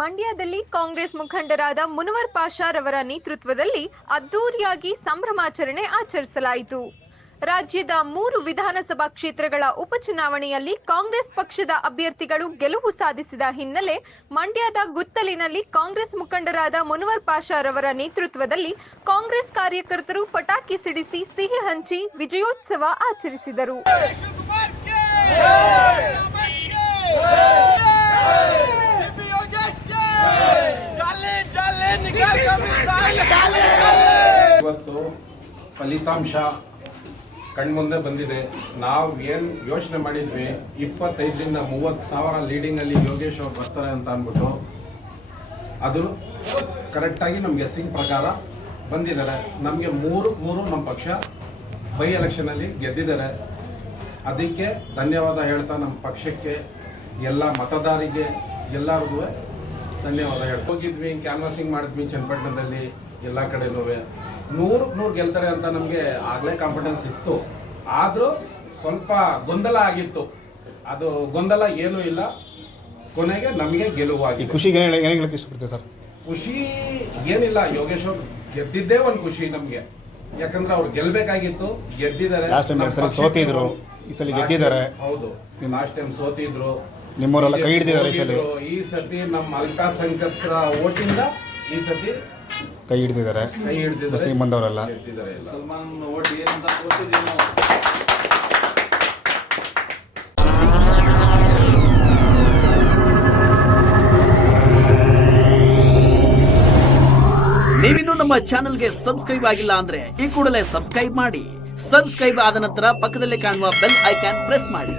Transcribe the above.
ಮಂಡ್ಯದಲ್ಲಿ ಕಾಂಗ್ರೆಸ್ ಮುಖಂಡರಾದ ಮುನವರ್ ಪಾಷಾರವರ ನೇತೃತ್ವದಲ್ಲಿ ಅದ್ದೂರಿಯಾಗಿ ಸಂಭ್ರಮಾಚರಣೆ ಆಚರಿಸಲಾಯಿತು. ರಾಜ್ಯದ 3 ವಿಧಾನಸಭಾ ಕ್ಷೇತ್ರಗಳ ಉಪಚುನಾವಣೆಯಲ್ಲಿ ಕಾಂಗ್ರೆಸ್ ಪಕ್ಷದ ಅಭ್ಯರ್ಥಿಗಳು ಗೆಲುವು ಸಾಧಿಸಿದ ಹಿನ್ನೆಲೆ ಮಂಡ್ಯದ ಗುತ್ತಲಿನಲ್ಲಿ ಕಾಂಗ್ರೆಸ್ ಮುಖಂಡರಾದ ಮುನವರ್ ಪಾಷಾರವರ ನೇತೃತ್ವದಲ್ಲಿ ಕಾಂಗ್ರೆಸ್ ಕಾರ್ಯಕರ್ತರು ಪಟಾಕಿ ಸಿಡಿಸಿ ಸಿಹಿ ಹಂಚಿ ವಿಜಯೋತ್ಸವ ಆಚರಿಸಿದರು. ಇವತ್ತು ಫಲಿತಾಂಶ ಕಣ್ಮುಂದೆ ಬಂದಿದೆ. ನಾವು ಏನು ಯೋಚನೆ ಮಾಡಿದ್ವಿ 25ರಿಂದ 30 ಸಾವಿರ ಲೀಡಿಂಗಲ್ಲಿ ಯೋಗೇಶ್ ಅವ್ರು ಬರ್ತಾರೆ ಅಂತ ಅಂದ್ಬಿಟ್ಟು ಅದು ಕರೆಕ್ಟಾಗಿ ನಮ್ಮ ಗೆಸ್ಸಿಂಗ್ ಪ್ರಕಾರ ಬಂದಿದ್ದಾರೆ. ನಮಗೆ 3 ನಮ್ಮ ಪಕ್ಷ ಬೈ ಎಲೆಕ್ಷನಲ್ಲಿ ಗೆದ್ದಿದ್ದಾರೆ. ಅದಕ್ಕೆ ಧನ್ಯವಾದ ಹೇಳ್ತಾ ನಮ್ಮ ಪಕ್ಷಕ್ಕೆ ಎಲ್ಲ ಮತದಾರರಿಗೆ ಎಲ್ಲರಿಗೂ ಧನ್ಯವಾದ ಹೇಳ್ತಾ ಹೋಗಿದ್ವಿ. ಕ್ಯಾನ್ವಾಸಿಂಗ್ ಮಾಡಿದ್ವಿ ಚನ್ನಪಟ್ಟಣದಲ್ಲಿ ಎಲ್ಲ ಕಡೆನೂ 100 ಗೆಲ್ತಾರೆ ಅಂತ ನಮಗೆ ಆಗಲೇ ಕಾನ್ಫಿಡೆನ್ಸ್ ಇತ್ತು. ಆದರೂ ಸ್ವಲ್ಪ ಗೊಂದಲ ಆಗಿತ್ತು. ಅದು ಗೊಂದಲ ಏನೂ ಇಲ್ಲ, ಕೊನೆಗೆ ನಮಗೆ ಗೆಲುವಾಗಿ. ಖುಷಿಗೆ ಏನು ಹೇಳಕ್ಕೆ ಇಷ್ಟಪಡ್ತೀವಿ ಸರ್? ಖುಷಿ ಏನಿಲ್ಲ, ಯೋಗೇಶ್ ಅವ್ರು ಗೆದ್ದಿದ್ದೇ ಒಂದು ಖುಷಿ ನಮಗೆ. ಯಾಕಂದ್ರೆ ಅವ್ರು ಗೆಲ್ಬೇಕಾಗಿತ್ತು, ಗೆದ್ದಿದ್ದಾರೆ. ಲಾಸ್ಟ್ ಟೈಮ್ ಸೋತಿದ್ರು, ಈ ಸಲ ಗೆದ್ದಿದ್ದಾರೆ. ಹೌದು, ಲಾಸ್ಟ್ ಟೈಮ್ ಸೋತಿದ್ರು, ನಿಮ್ಮವರೆಲ್ಲ ಕೈ ಹಿಡಿದಿದ್ದಾರೆ. ಈ ಸತಿ ನಮ್ಮ ಅಲ್ಪಸಂಖ್ಯಾತರ ಓಟಿಂದ ಈ ಸತಿ ಕೈ ಹಿಡಿದಿದ್ದಾರೆ. ಮುಸ್ಲಿಂ ಬಂದವರೆಲ್ಲ ನೀವಿನ್ನೂ ನಮ್ಮ ಚಾನೆಲ್ಗೆ ಸಬ್ಸ್ಕ್ರೈಬ್ ಆಗಿಲ್ಲ ಅಂದ್ರೆ ಈ ಕೂಡಲೇ ಸಬ್ಸ್ಕ್ರೈಬ್ ಮಾಡಿ. ಸಬ್ಸ್ಕ್ರೈಬ್ ಆದ ನಂತರ ಪಕ್ಕದಲ್ಲಿ ಕಾಣುವ ಬೆಲ್ ಐಕಾನ್ ಪ್ರೆಸ್ ಮಾಡಿ.